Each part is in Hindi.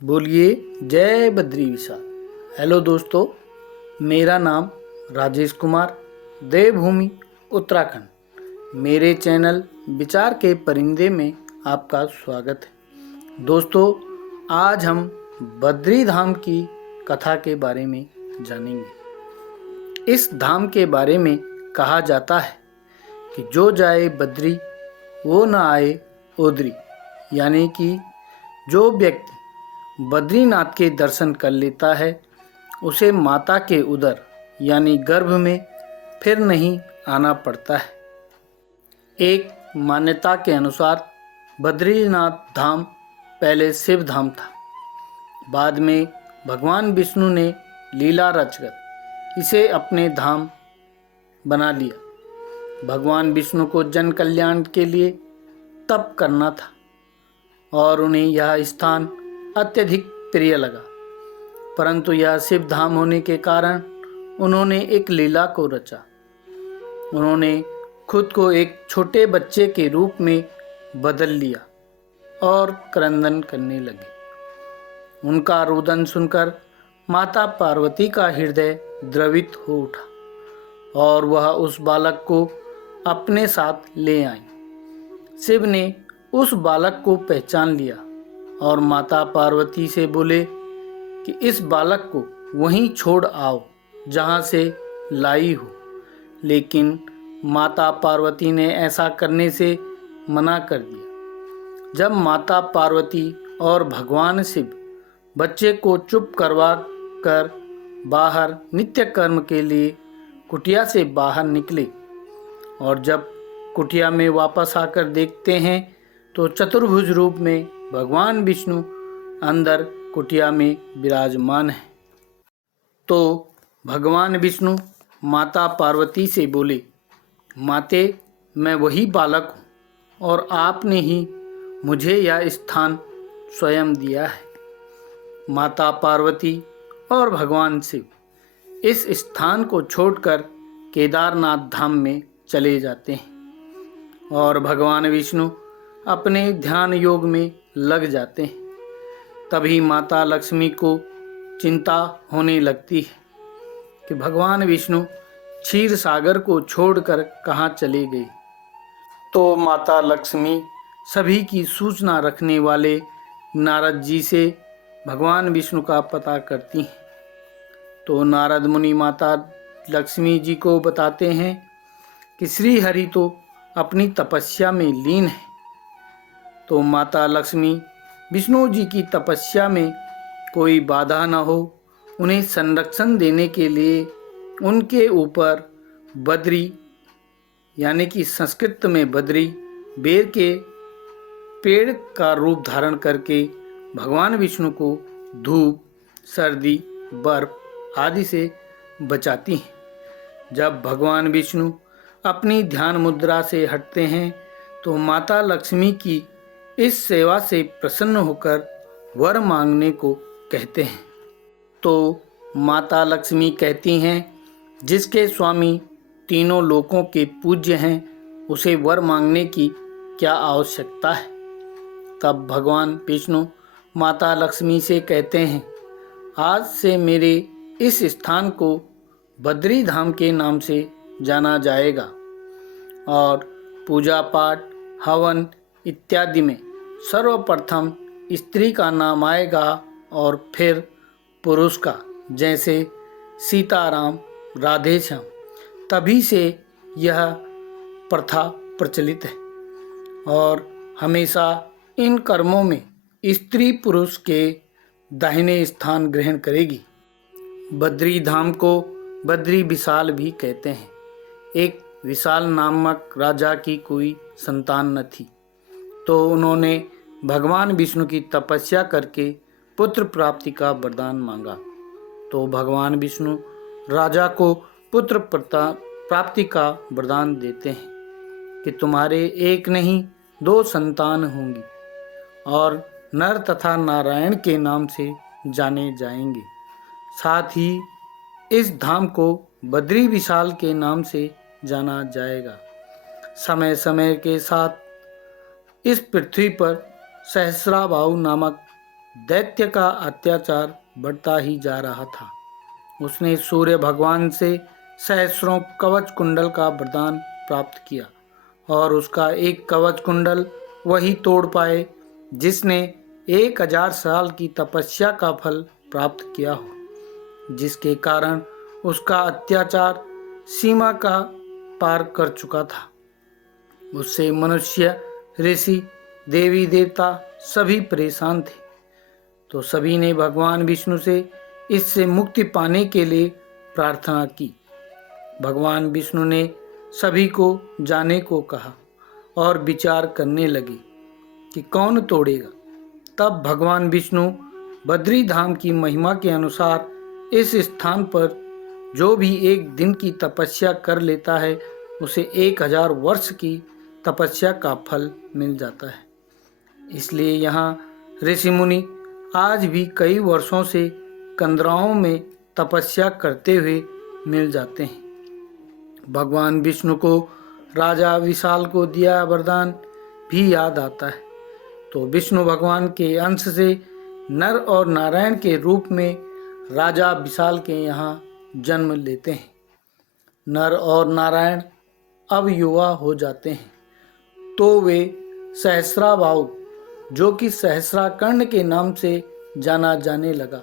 बोलिए जय बद्री विशाल। हेलो दोस्तों, मेरा नाम राजेश कुमार, देवभूमि उत्तराखंड। मेरे चैनल विचार के परिंदे में आपका स्वागत है। दोस्तों, आज हम बद्री धाम की कथा के बारे में जानेंगे। इस धाम के बारे में कहा जाता है कि जो जाए बद्री वो न आए ओदरी, यानी कि जो व्यक्ति बद्रीनाथ के दर्शन कर लेता है उसे माता के उदर यानी गर्भ में फिर नहीं आना पड़ता है। एक मान्यता के अनुसार बद्रीनाथ धाम पहले शिव धाम था। बाद में भगवान विष्णु ने लीला रचकर इसे अपने धाम बना लिया। भगवान विष्णु को जन कल्याण के लिए तप करना था और उन्हें यह स्थान अत्यधिक प्रिय लगा, परंतु यह शिव धाम होने के कारण उन्होंने एक लीला को रचा। उन्होंने खुद को एक छोटे बच्चे के रूप में बदल लिया और क्रंदन करने लगे। उनका रुदन सुनकर माता पार्वती का हृदय द्रवित हो उठा और वह उस बालक को अपने साथ ले आई। शिव ने उस बालक को पहचान लिया और माता पार्वती से बोले कि इस बालक को वहीं छोड़ आओ जहाँ से लाई हो। लेकिन माता पार्वती ने ऐसा करने से मना कर दिया। जब माता पार्वती और भगवान शिव बच्चे को चुप करवा कर बाहर नित्य कर्म के लिए कुटिया से बाहर निकले और जब कुटिया में वापस आकर देखते हैं तो चतुर्भुज रूप में भगवान विष्णु अंदर कुटिया में विराजमान है। तो भगवान विष्णु माता पार्वती से बोले, माते, मैं वही बालक हूँ और आपने ही मुझे यह स्थान स्वयं दिया है। माता पार्वती और भगवान शिव इस स्थान को छोड़कर केदारनाथ धाम में चले जाते हैं और भगवान विष्णु अपने ध्यान योग में लग जाते हैं। तभी माता लक्ष्मी को चिंता होने लगती है कि भगवान विष्णु क्षीर सागर को छोड़कर कहाँ चले गए। तो माता लक्ष्मी सभी की सूचना रखने वाले नारद जी से भगवान विष्णु का पता करती हैं। तो नारद मुनि माता लक्ष्मी जी को बताते हैं कि श्री हरि तो अपनी तपस्या में लीन है। तो माता लक्ष्मी विष्णु जी की तपस्या में कोई बाधा न हो, उन्हें संरक्षण देने के लिए उनके ऊपर बद्री यानी कि संस्कृत में बद्री बेर के पेड़ का रूप धारण करके भगवान विष्णु को धूप, सर्दी, बर्फ आदि से बचाती हैं। जब भगवान विष्णु अपनी ध्यान मुद्रा से हटते हैं तो माता लक्ष्मी की इस सेवा से प्रसन्न होकर वर मांगने को कहते हैं। तो माता लक्ष्मी कहती हैं, जिसके स्वामी तीनों लोकों के पूज्य हैं उसे वर मांगने की क्या आवश्यकता है। तब भगवान विष्णु माता लक्ष्मी से कहते हैं, आज से मेरे इस स्थान को बद्री धाम के नाम से जाना जाएगा और पूजा पाठ, हवन इत्यादि में सर्वप्रथम स्त्री का नाम आएगा और फिर पुरुष का, जैसे सीताराम, राधेश्याम। तभी से यह प्रथा प्रचलित है और हमेशा इन कर्मों में स्त्री पुरुष के दाहिने स्थान ग्रहण करेगी। बद्री धाम को बद्री विशाल भी कहते हैं। एक विशाल नामक राजा की कोई संतान न थी, तो उन्होंने भगवान विष्णु की तपस्या करके पुत्र प्राप्ति का वरदान मांगा। तो भगवान विष्णु राजा को पुत्र प्राप्ति का वरदान देते हैं कि तुम्हारे एक नहीं 2 संतान होंगी और नर तथा नारायण के नाम से जाने जाएंगे। साथ ही इस धाम को बद्री विशाल के नाम से जाना जाएगा। समय समय के साथ इस पृथ्वी पर सहस्राबाहु नामक दैत्य का अत्याचार बढ़ता ही जा रहा था। उसने सूर्य भगवान से सहस्रों कवच कुंडल का वरदान प्राप्त किया और उसका एक कवच कुंडल वही तोड़ पाए जिसने 1000 साल की तपस्या का फल प्राप्त किया हो, जिसके कारण उसका अत्याचार सीमा का पार कर चुका था। उससे मनुष्य, ऋषि, देवी देवता सभी परेशान थे। तो सभी ने भगवान विष्णु से इससे मुक्ति पाने के लिए प्रार्थना की। भगवान विष्णु ने सभी को जाने को कहा और विचार करने लगे कि कौन तोड़ेगा। तब भगवान विष्णु बद्री धाम की महिमा के अनुसार इस स्थान पर जो भी एक दिन की तपस्या कर लेता है उसे 1000 वर्ष की तपस्या का फल मिल जाता है। इसलिए यहाँ ऋषि मुनि आज भी कई वर्षों से कंदराओं में तपस्या करते हुए मिल जाते हैं। भगवान विष्णु को राजा विशाल को दिया वरदान भी याद आता है। तो विष्णु भगवान के अंश से नर और नारायण के रूप में राजा विशाल के यहाँ जन्म लेते हैं। नर और नारायण अब युवा हो जाते हैं, तो वे सहस्राबाहु, जो कि सहस्राकर्ण के नाम से जाना जाने लगा,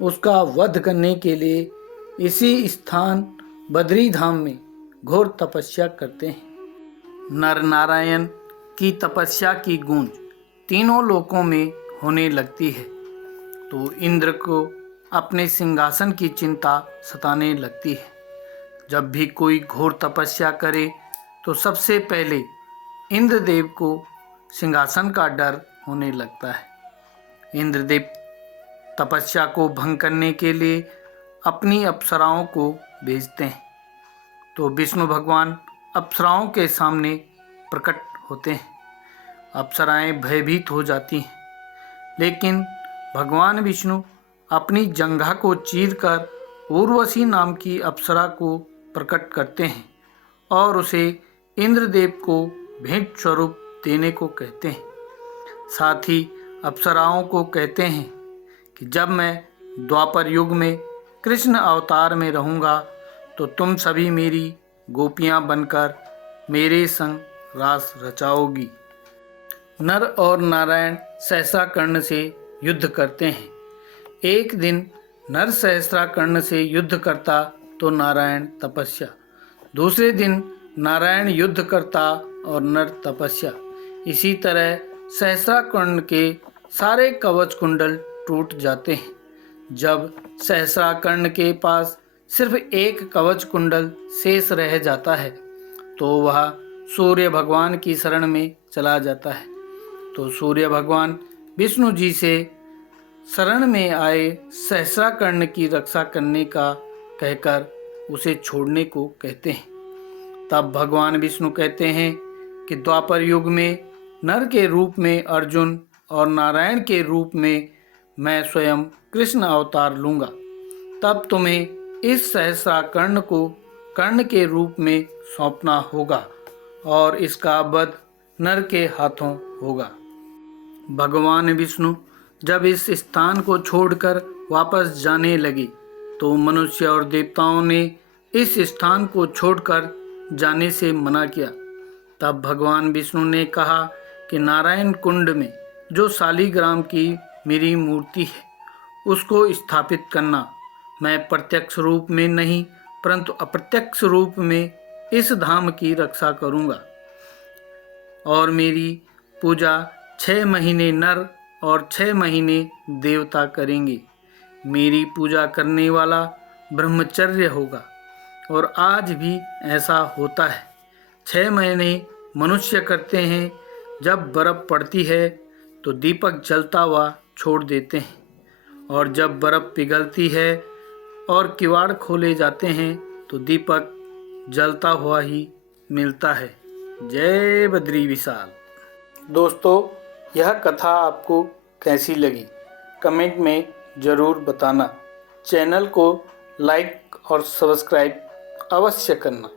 उसका वध करने के लिए इसी स्थान बद्री धाम में घोर तपस्या करते हैं। नर नारायण की तपस्या की गूंज तीनों लोकों में होने लगती है। तो इंद्र को अपने सिंहासन की चिंता सताने लगती है। जब भी कोई घोर तपस्या करे तो सबसे पहले इंद्रदेव को सिंहासन का डर होने लगता है। इंद्रदेव तपस्या को भंग करने के लिए अपनी अप्सराओं को भेजते हैं। तो विष्णु भगवान अप्सराओं के सामने प्रकट होते हैं। अप्सराएं भयभीत हो जाती हैं, लेकिन भगवान विष्णु अपनी जंघा को चीरकर उर्वशी नाम की अप्सरा को प्रकट करते हैं और उसे इंद्रदेव को भेंट स्वरूप देने को कहते हैं। साथ ही अप्सराओं को कहते हैं कि जब मैं द्वापर युग में कृष्ण अवतार में रहूँगा तो तुम सभी मेरी गोपियाँ बनकर मेरे संग रास रचाओगी। नर और नारायण सहस्राकर्ण से युद्ध करते हैं। एक दिन नर सहस्राकर्ण से युद्ध करता तो नारायण तपस्या, दूसरे दिन नारायण युद्ध करता और नर तपस्या। इसी तरह सहस्राकर्ण के सारे कवच कुंडल टूट जाते हैं। जब सहस्राकर्ण के पास सिर्फ एक कवच कुंडल शेष रह जाता है तो वह सूर्य भगवान की शरण में चला जाता है। तो सूर्य भगवान विष्णु जी से शरण में आए सहस्राकर्ण की रक्षा करने का कहकर उसे छोड़ने को कहते हैं। तब भगवान विष्णु कहते हैं कि द्वापर युग में नर के रूप में अर्जुन और नारायण के रूप में मैं स्वयं कृष्ण अवतार लूँगा। तब तुम्हें इस सहस्राकर्ण को कर्ण के रूप में सौंपना होगा और इसका वध नर के हाथों होगा। भगवान विष्णु जब इस स्थान को छोड़कर वापस जाने लगे तो मनुष्य और देवताओं ने इस स्थान को छोड़कर जाने से मना किया। तब भगवान विष्णु ने कहा कि नारायण कुंड में जो शालिग्राम की मेरी मूर्ति है उसको स्थापित करना। मैं प्रत्यक्ष रूप में नहीं परंतु अप्रत्यक्ष रूप में इस धाम की रक्षा करूँगा और मेरी पूजा 6 महीने नर और 6 महीने देवता करेंगे। मेरी पूजा करने वाला ब्रह्मचर्य होगा और आज भी ऐसा होता है। 6 महीने मनुष्य करते हैं। जब बर्फ़ पड़ती है तो दीपक जलता हुआ छोड़ देते हैं और जब बर्फ़ पिघलती है और किवाड़ खोले जाते हैं तो दीपक जलता हुआ ही मिलता है। जय बद्री विशाल। दोस्तों, यह कथा आपको कैसी लगी कमेंट में ज़रूर बताना। चैनल को लाइक और सब्सक्राइब अवश्य करना।